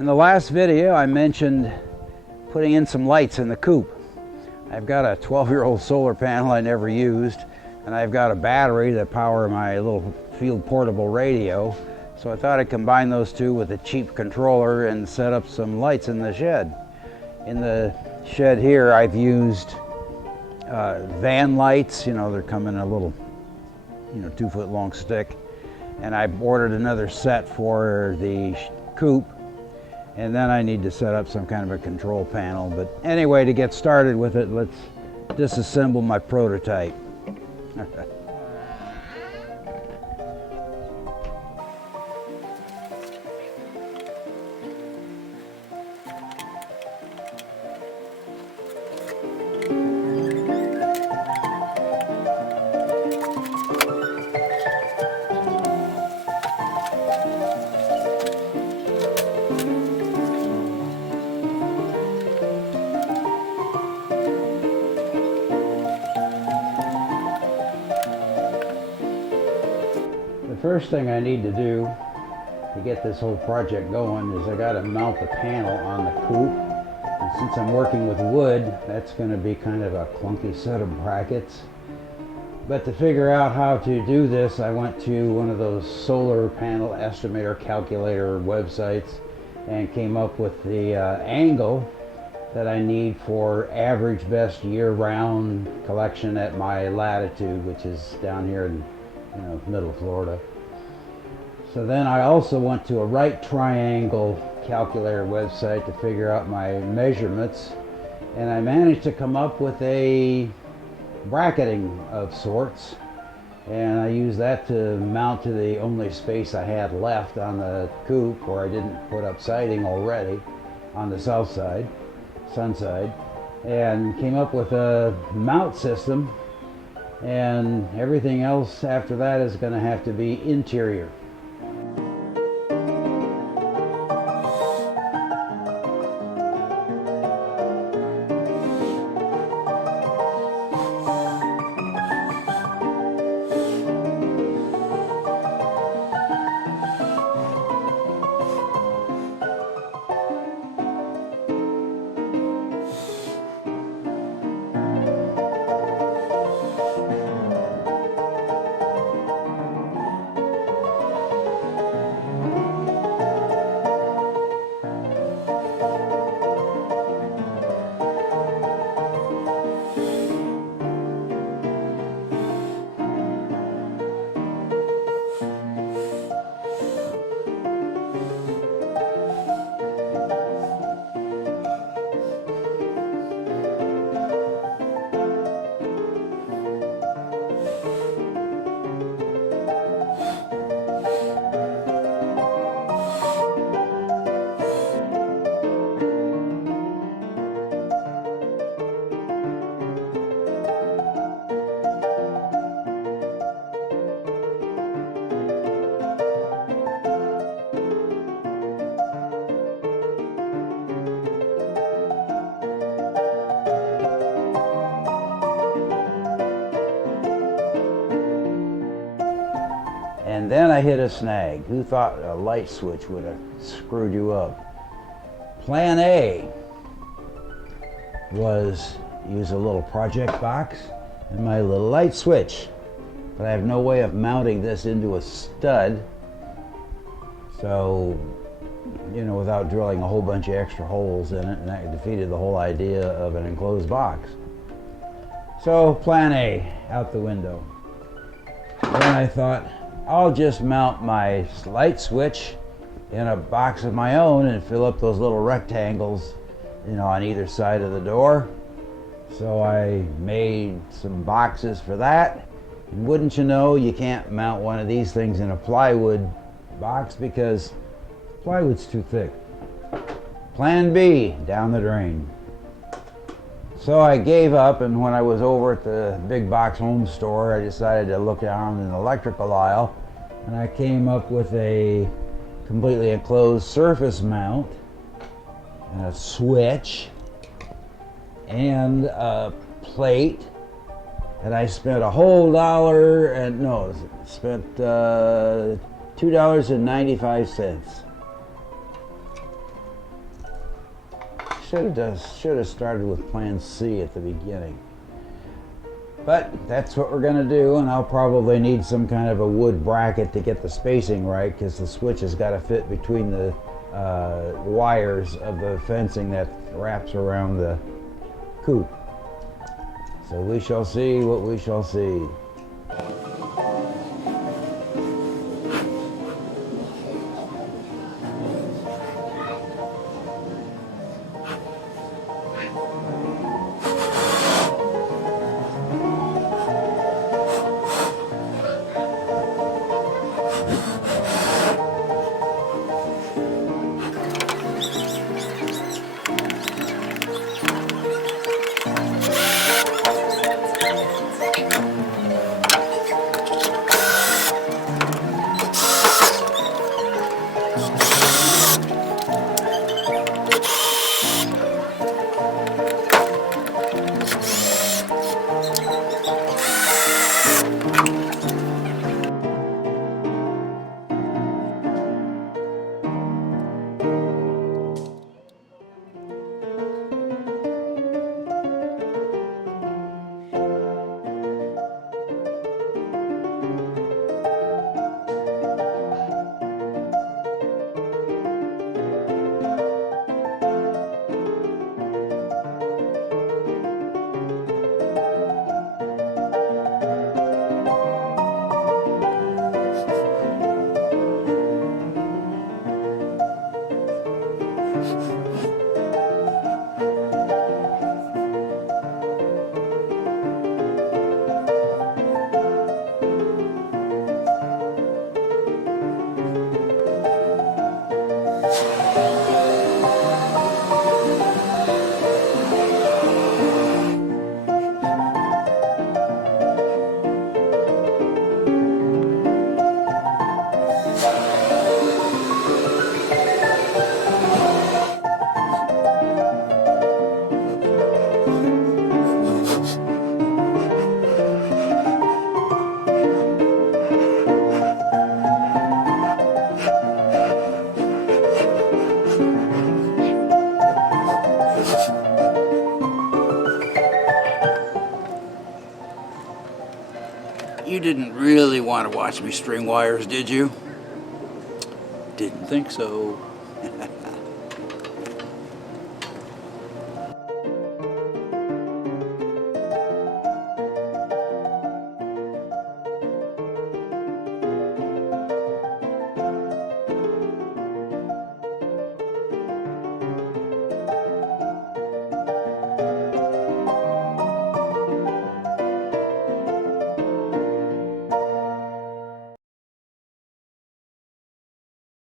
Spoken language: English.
In the last video, I mentioned putting in some lights in the coop. I've got a 12-year-old solar panel I never used, and I've got a battery to power my little field portable radio. So I thought I'd combine those two with a cheap controller and set up some lights in the shed. In the shed here, I've used van lights. You know, they're come in a little, 2-foot long stick. And I ordered another set for the coop. And then I need to set up some kind of a control panel. But anyway, to get started with it, let's disassemble my prototype. The first thing I need to do to get this whole project going is I got to mount the panel on the coop. And since I'm working with wood, that's going to be kind of a clunky set of brackets. But to figure out how to do this, I went to one of those solar panel estimator calculator websites and came up with the angle that I need for average best year-round collection at my latitude, which is down here in middle Florida. So then I also went to a right triangle calculator website to figure out my measurements, and I managed to come up with a bracketing of sorts, and I used that to mount to the only space I had left on the coop where I didn't put up siding already on the south side, sun side, and came up with a mount system. And everything else after that is going to have to be interior. And then I hit a snag. Who thought a light switch would have screwed you up? Plan A was use a little project box and my little light switch. But I have no way of mounting this into a stud. So, without drilling a whole bunch of extra holes in it, and that defeated the whole idea of an enclosed box. So, plan A, out the window. Then I thought, I'll just mount my light switch in a box of my own and fill up those little rectangles, on either side of the door. So I made some boxes for that. And wouldn't you know, you can't mount one of these things in a plywood box because plywood's too thick. Plan B, down the drain. So I gave up, and when I was over at the big box home store, I decided to look down in the electrical aisle, and I came up with a completely enclosed surface mount, and a switch, and a plate, and I spent a whole $1 and spent $2.95. should have started with plan C at the beginning. But that's what we're gonna do, and I'll probably need some kind of a wood bracket to get the spacing right, because the switch has got to fit between the wires of the fencing that wraps around the coop. So we shall see what we shall see. You didn't really want to watch me string wires, did you? Didn't think so.